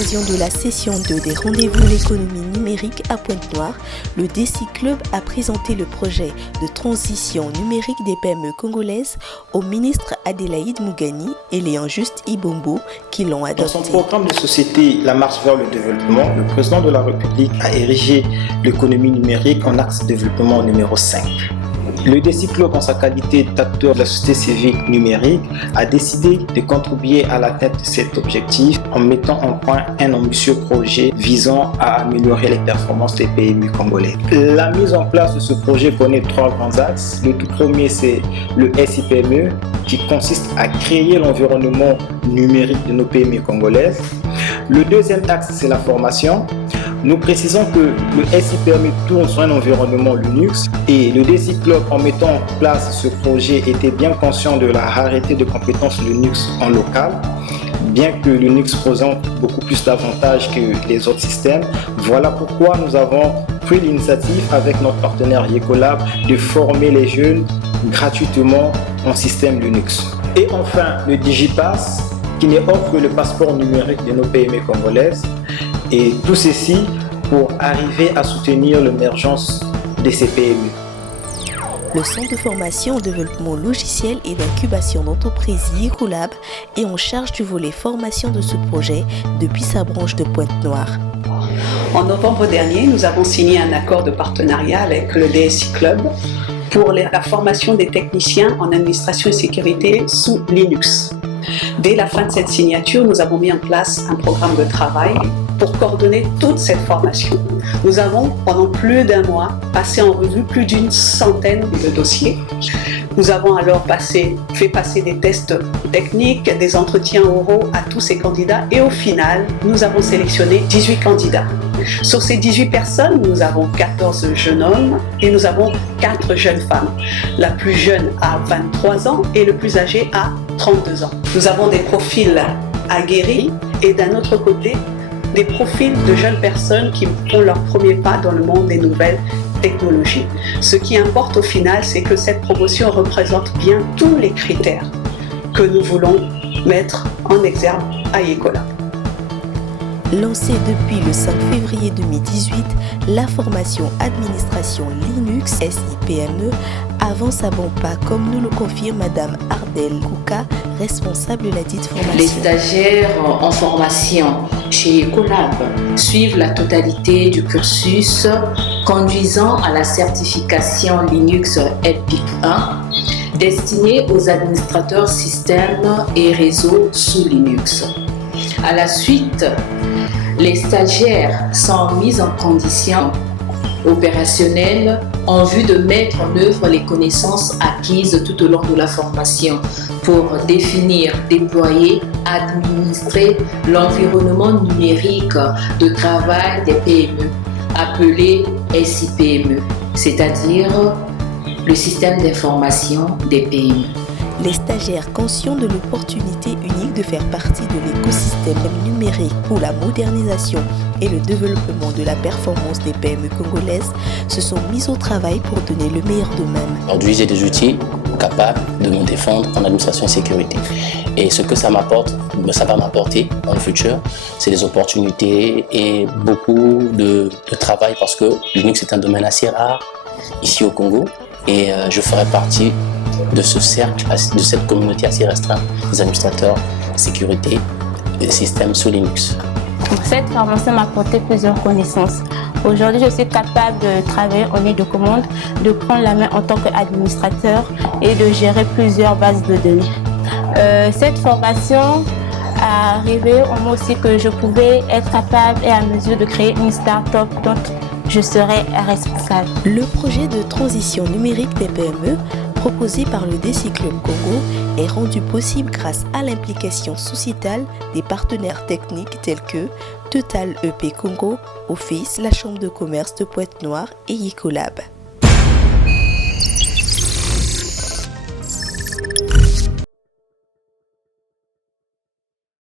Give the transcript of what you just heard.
l'occasion de la session 2 des rendez-vous l'économie numérique à Pointe-Noire, le DECI Club a présenté le projet de transition numérique des PME congolaises au ministre Adélaïde Mougani et Léon Juste Ibombo qui l'ont adopté. Dans son programme de société La marche vers le développement, le président de la République a érigé l'économie numérique en axe de développement numéro 5. Le DECI Club, en sa qualité d'acteur de la société civile numérique, a décidé de contribuer à l'atteinte de cet objectif en mettant en point un ambitieux projet visant à améliorer les performances des PME congolais. La mise en place de ce projet connaît 3 grands axes. Le tout premier, c'est le SIPME, qui consiste à créer l'environnement numérique de nos PME congolaises. Le deuxième axe, c'est la formation. Nous précisons que le SIPME tourne sur un environnement Linux et le DECI Club, en mettant en place ce projet, était bien conscient de la rareté de compétences Linux en local. Bien que Linux présente beaucoup plus d'avantages que les autres systèmes, voilà pourquoi nous avons pris l'initiative avec notre partenaire Ecolab de former les jeunes gratuitement en système Linux. Et enfin, le DigiPass, qui n'est autre que le passeport numérique de nos PME congolaises. Et tout ceci pour arriver à soutenir l'émergence de ces PME. Le Centre de formation au développement logiciel et d'incubation d'entreprises Ecolab est en charge du volet formation de ce projet depuis sa branche de Pointe-Noire. En novembre dernier, nous avons signé un accord de partenariat avec le DECI Club pour la formation des techniciens en administration et sécurité sous Linux. Dès la fin de cette signature, nous avons mis en place un programme de travail pour coordonner toute cette formation. Nous avons, pendant plus d'1 mois, passé en revue plus d'une centaine de dossiers. Nous avons alors fait passer des tests techniques, des entretiens oraux à tous ces candidats et au final, nous avons sélectionné 18 candidats. Sur ces 18 personnes, nous avons 14 jeunes hommes et nous avons 4 jeunes femmes. La plus jeune a 23 ans et le plus âgé a 32 ans. Nous avons des profils aguerris et d'un autre côté, des profils de jeunes personnes qui font leur premier pas dans le monde des nouvelles technologies. Ce qui importe au final, c'est que cette promotion représente bien tous les critères que nous voulons mettre en exergue à Ecolab. Lancée depuis le 5 février 2018, la formation administration Linux SIPME avance à bons pas, comme nous le confirme Madame Ardel Kouka, responsable de la dite formation. Les stagiaires en formation chez Ecolab suivent la totalité du cursus conduisant à la certification Linux EPIC 1 destinée aux administrateurs systèmes et réseaux sous Linux. À la suite, les stagiaires sont mis en condition opérationnelle en vue de mettre en œuvre les connaissances acquises tout au long de la formation pour définir, déployer, administrer l'environnement numérique de travail des PME, appelé SIPME, c'est-à-dire le système d'information des PME. Les stagiaires, conscients de l'opportunité unique de faire partie de l'écosystème numérique pour la modernisation et le développement de la performance des PME congolaises, se sont mis au travail pour donner le meilleur d'eux-mêmes. Aujourd'hui, j'ai des outils capables de me défendre en administration et sécurité. Et ce que ça m'apporte, ça va m'apporter dans le futur, c'est des opportunités et beaucoup de travail parce que Linux est un domaine assez rare ici au Congo et je ferai partie de ce cercle, de cette communauté assez restreinte des administrateurs sécurité et systèmes sous Linux. Cette formation m'a apporté plusieurs connaissances. Aujourd'hui, je suis capable de travailler en ligne de commande, de prendre la main en tant qu'administrateur et de gérer plusieurs bases de données. Cette formation a révélé en moi aussi que je pouvais être capable et à mesure de créer une start-up dont je serai responsable. Le projet de transition numérique des PME proposé par le DECI Club Congo est rendu possible grâce à l'implication sociétale des partenaires techniques tels que Total EP Congo, Office, la Chambre de commerce de Pointe-Noire et Ecolab.